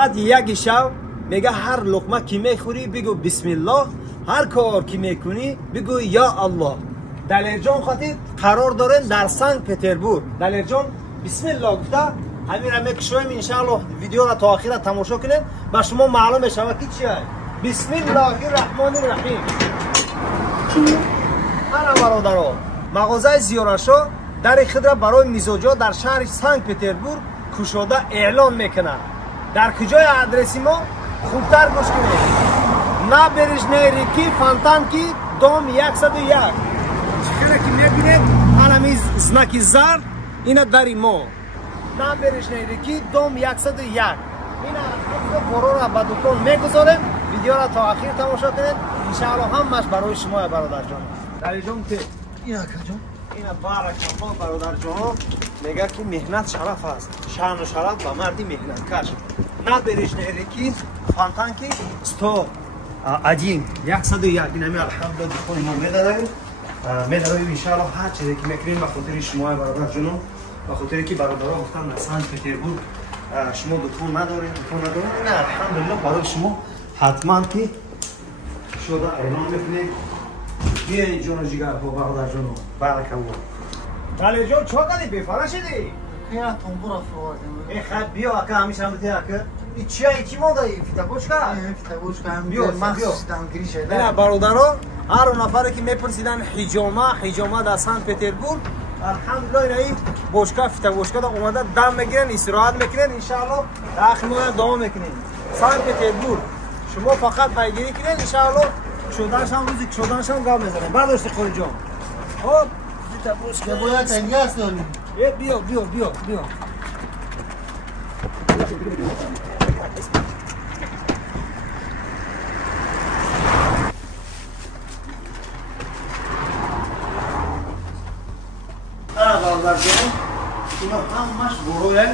بعد یک شب میگه هر لقمه که میخوری بگو بسم الله، هر کار که میکنی بگو یا الله. دلیر جان خاطر قرار دارن در سنت پترزبورگ. دلیر جان بسم الله گفته همین را میکشویم انشاءالله ویدیو را تا آخر تماشا کنید با شما معلوم بشه که چیه. بسم الله الرحمن الرحیم. انا برادران مغازه زیارشو در خود را برای میزوجا در شهر سنت پترزبورگ کشوده اعلان میکنه. در کجای آدرسی ما خوبتر گوش کنید. نابرژنی ریکی فانتانکی دوم 101. چیکاره که میبینید علمی زنکی زرد اینا داری ما. نابرژنی ریکی دوم 101. اینا برو را با دکان میگذاریم. ویدیو را تا آخر تماشا کنید انشاءالله همش برای شما برادر جان. دلی جان ته اینا کجا اینا بارک الله برادر جان میگه که مهنت شرف است. شان و شرف با مردی مهنت کش. نابرژنی ریکی فانتانکی 101 اینمی الحمدلله دکان ما میداریم انشاءالله هر چیزی که میکنیم به خاطر شما برادر جان، به خاطر که برادرها گفتن در سنت پترزبورگ شما دکان ندارید نه الحمدلله برای شما حتما که شده اعلام میکنید. بیاین جان و جگر با برادر جان بارک الله. دلی جان چه کردی بفرا شدی؟ یا تنبور افروردیم. ای خب بیا اکا همیشه هم بده اکا. این چیه چی ماده فیتابوشکا؟ فیتابوشکا هم بیا مخصوص دام گریشه. نه برادرها هر نفری که میپرسیدن حجامه در سنت پترزبورگ الحمدلله این بوشکا فیتابوشکا دا اومده دم میگیرن استراحت میکنن انشاءالله داخل ما دوام میکنین. سنت پترزبورگ شما فقط پیگیری کنین انشاءالله شدنشان روزی شدنشان گام میزنن. برداشت خود جان. خب فیتابوشکا باید انگاز داریم. بیا برادر جان اینا همش بروه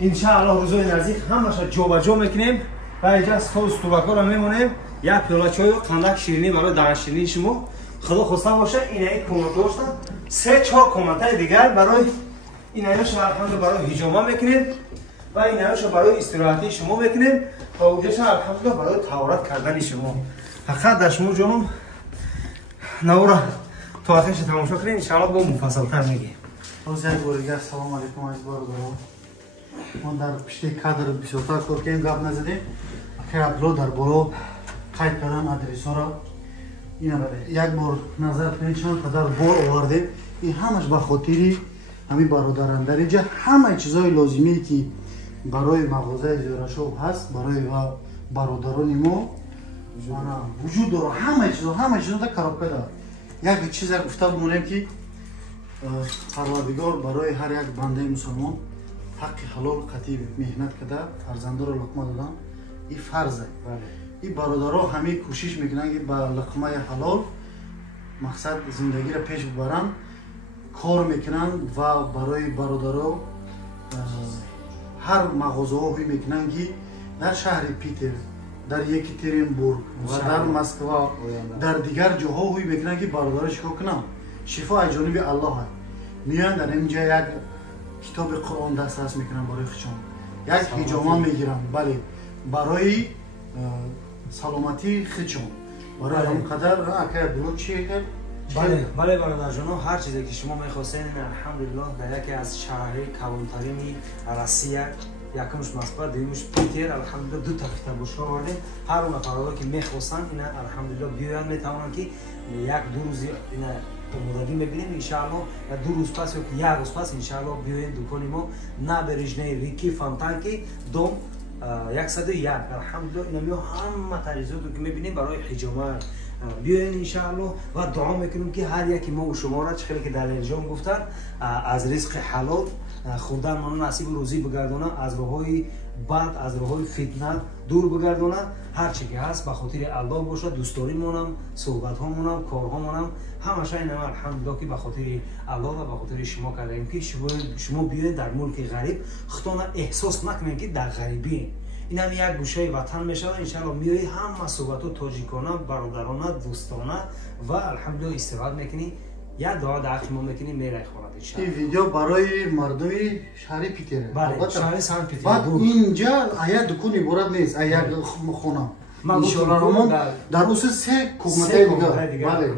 انشاءالله روزای نزدیک همش جو به جو میکنیم و اینجا سوس توباکو را میمونیم. یک پیاله چای و قندک شیرینی برای دهن شیرینی شما خدا خواسته باشه. اینایی کمنت داشتن 3-4 کمنت دیگر برای اینایش الحمدلله برای حجامه میکنیم و اینایش برای استراحتی شما میکنیم و اونجاش الحمدلله برای طهارت کردن شما. فقط در شما جانم نورا تا آخرش تماشا کنید انشاءالله با مفصل‌تر میگیم. روز یک بار سلام علیکم از برادران. ما در پشت کادر بسیار کار کردیم گپ نزدیم. آخر اپلود در بالا قید کردن آدرس را اینا یک بار نظر کنید چند قدر بار آوردیم. این همش به خاطر همین برادران در اینجا همه چیزای لازمی که برای مغازه زیارشو هست برای برادران ما وجود داره. همه چیزا در کارابکه داره. یک چیز گفته بمونیم که پروردگار برای هر یک بنده مسلمان حق حلال قطعی مهنت کرده فرزنده را لقمه دادن این فرضه. این برادرها همه کوشش میکنن که با لقمه حلال مقصد زندگی را پیش ببرن، کار میکنن و برای برادرها هر مغازه ها میکنن که در شهر پیتر، در یکاترینبورگ و در مسکو در دیگر جاها هوی میکنن که برادرها چیکار کنن شفا از جانب الله هست. میان در اینجا یک کتاب قرآن دسترس میکنن برای خودشون، یک حجامه میگیرن بله برای سلامتی خودشون برای همقدر اگر بلوک چیه کرد. بله برادر جان هر چیزی که شما میخواستین الحمدلله در یکی از شهرهای کلانترین روسیه یکمش مسکو دومش پیتر الحمدلله دو تا فیتابوشکا آوردیم. هر اون نفرایی که میخواستن اینا الحمدلله بیاین میتونن که یک دو روز اینا آمادگی میبینیم انشاءالله و 2 روز پس یا یک روز پس انشاءالله بیاین دکان ما نابرژنی ریکی فانتانکی دوم 101 الحمدلله اینا همه تجهیزاتی که میبینیم برای حجامه بیاین انشاءالله و دعا میکنیم که هر یکی ما و شما را چخیلی که دلیر جان گفتن از رزق حلال خوردن ما نصیب روزی بگردونه، از راههای بد از راههای فتنه دور بگردونه. هر چی که هست به خاطر الله باشه، دوستداری مونم، صحبت ها مونم، کارها مونم همش اینا الحمدلله که به خاطر الله و به خاطر شما کردیم که شما بیاین در ملک غریب خودتون احساس نکنین که در غریبی. این هم یک گوشه وطن میشه. انشاءالله میای همه صحبت ها تاجیکانه، برادرانه، دوستانه و الحمدلله استراحت میکنی یا دعا داخل ما میکنیم میره خورد ان شاء این الله. ویدیو برای مردمی شهر پیتره. بله شهر سان بعد پترزبورگ. اینجا آیا دکون عبارت نیست، آیا خونه. انشالله در اون سه کومته دیگه. بله.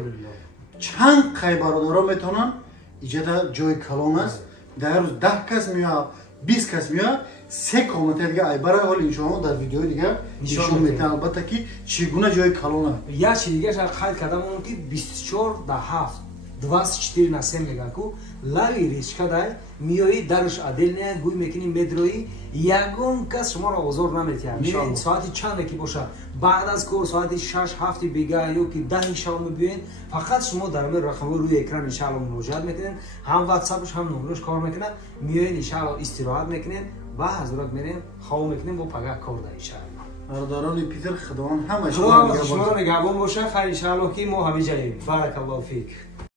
چند خیلی برادرها میتونن اینجا جای کلان است. در روز 10 کس میاد 20 کس میاد سه کومته دیگه ای برای حال انشالله در ویدیو دیگه نشون میدم البته که چگونه جای کلان است. یا چیز دیگه شاید خیلی کدام اون که 24 تا 7 24 на 7 میگن که لای ریشکا دای میایی درش عدل نه گوی میکنی مدروی یگون کس شما را آزار نمیتیم. میبینید ساعتی چنده که باشه بعد از کور ساعتی 6 7 بیگاه یا که 10 شام میبینید فقط شما در من رقم روی اکران انشالله مراجعه میکنین هم واتساپش هم نمرش کار میکنه میایین انشالله استراحت میکنین و حضرت میرین خواب میکنین با پگاه کار دار انشالله. برادران پیتر خداوند همه شما رو نگهبان باشه خیر انشالله که ما همه جاییم. بارک الله فیک.